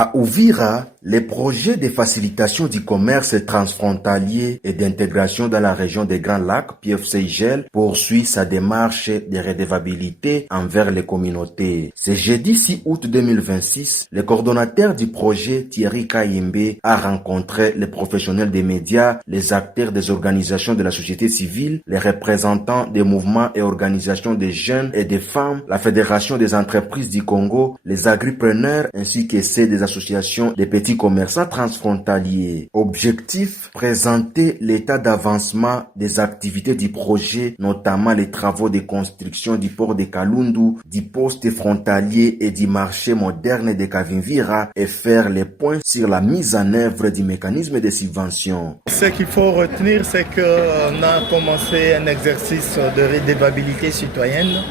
À Uvira, les projets de facilitation du commerce transfrontalier et d'intégration dans la région des Grands Lacs, PFCIGEL, poursuit sa démarche de redevabilité envers les communautés. Ce jeudi 6 août 2026, le coordonnateur du projet, Thierry Kayembe, a rencontré les professionnels des médias, les acteurs des organisations de la société civile, les représentants des mouvements et organisations des jeunes et des femmes, la Fédération des entreprises du Congo, les agripreneurs ainsi que ceux des associations des petits commerçants transfrontaliers. Objectif, présenter l'état d'avancement des activités du projet, notamment les travaux de construction du port de Kalundu, du poste frontalier et du marché moderne de Kavimvira et faire les points sur la mise en œuvre du mécanisme de subvention. Ce qu'il faut retenir, c'est qu'on a commencé un exercice de redevabilité citoyenne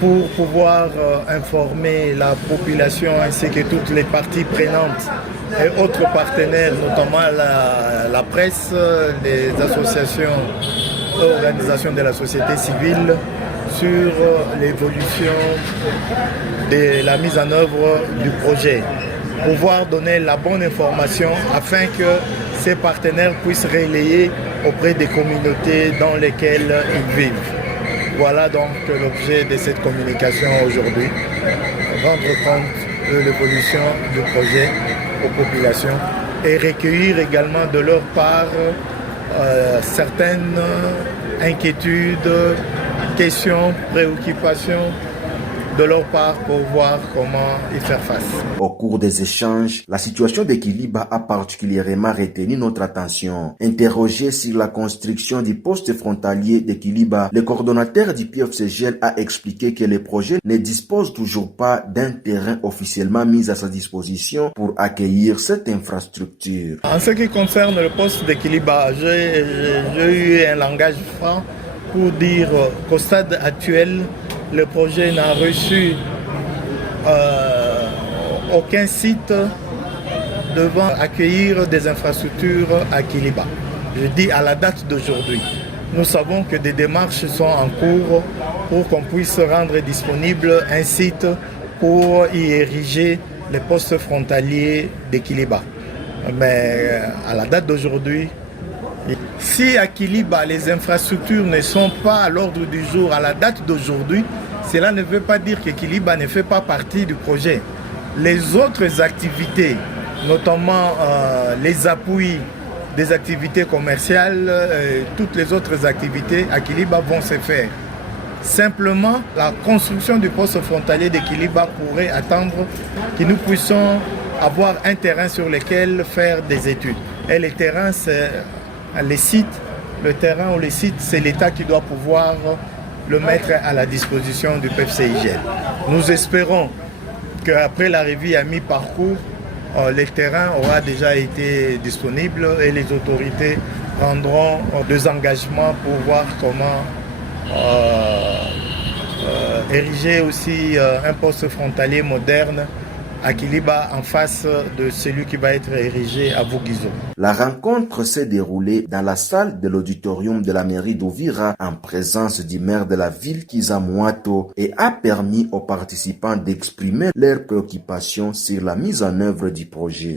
pour pouvoir informer la population ainsi que toutes les parties prenantes et autres partenaires, notamment la presse, les associations, organisations de la société civile, sur l'évolution de la mise en œuvre du projet. Pouvoir donner la bonne information afin que ces partenaires puissent relayer auprès des communautés dans lesquelles ils vivent. Voilà donc l'objet de cette communication aujourd'hui, rendre compte de l'évolution du projet aux populations et recueillir également de leur part certaines inquiétudes, questions, préoccupations de leur part pour voir comment y faire face. Au cours des échanges, la situation de Kiliba a particulièrement retenu notre attention. Interrogé sur la construction du poste frontalier de Kiliba, le coordonnateur du PFCIGEL a expliqué que le projet ne dispose toujours pas d'un terrain officiellement mis à sa disposition pour accueillir cette infrastructure. En ce qui concerne le poste de Kiliba, j'ai eu un langage franc pour dire qu'au stade actuel, le projet n'a reçu aucun site devant accueillir des infrastructures à Kiliba. Je dis à la date d'aujourd'hui. Nous savons que des démarches sont en cours pour qu'on puisse rendre disponible un site pour y ériger les postes frontaliers de Kiliba. Mais à la date d'aujourd'hui, si à Kiliba les infrastructures ne sont pas à l'ordre du jour à la date d'aujourd'hui, cela ne veut pas dire que Kiliba ne fait pas partie du projet. Les autres activités, notamment les appuis des activités commerciales, toutes les autres activités à Kiliba vont se faire. Simplement, la construction du poste frontalier de Kiliba pourrait attendre que nous puissions avoir un terrain sur lequel faire des études. Et les terrains, c'est les sites, le terrain ou les sites, c'est l'État qui doit pouvoir le mettre à la disposition du PFCIGEL. Nous espérons qu'après l'arrivée à mi-parcours, le terrain aura déjà été disponible et les autorités prendront des engagements pour voir comment ériger aussi un poste frontalier moderne à Kiliba en face de celui qui va être érigé à Vugizo. La rencontre s'est déroulée dans la salle de l'auditorium de la mairie d'Uvira en présence du maire de la ville Kiza Mouato et a permis aux participants d'exprimer leurs préoccupations sur la mise en œuvre du projet.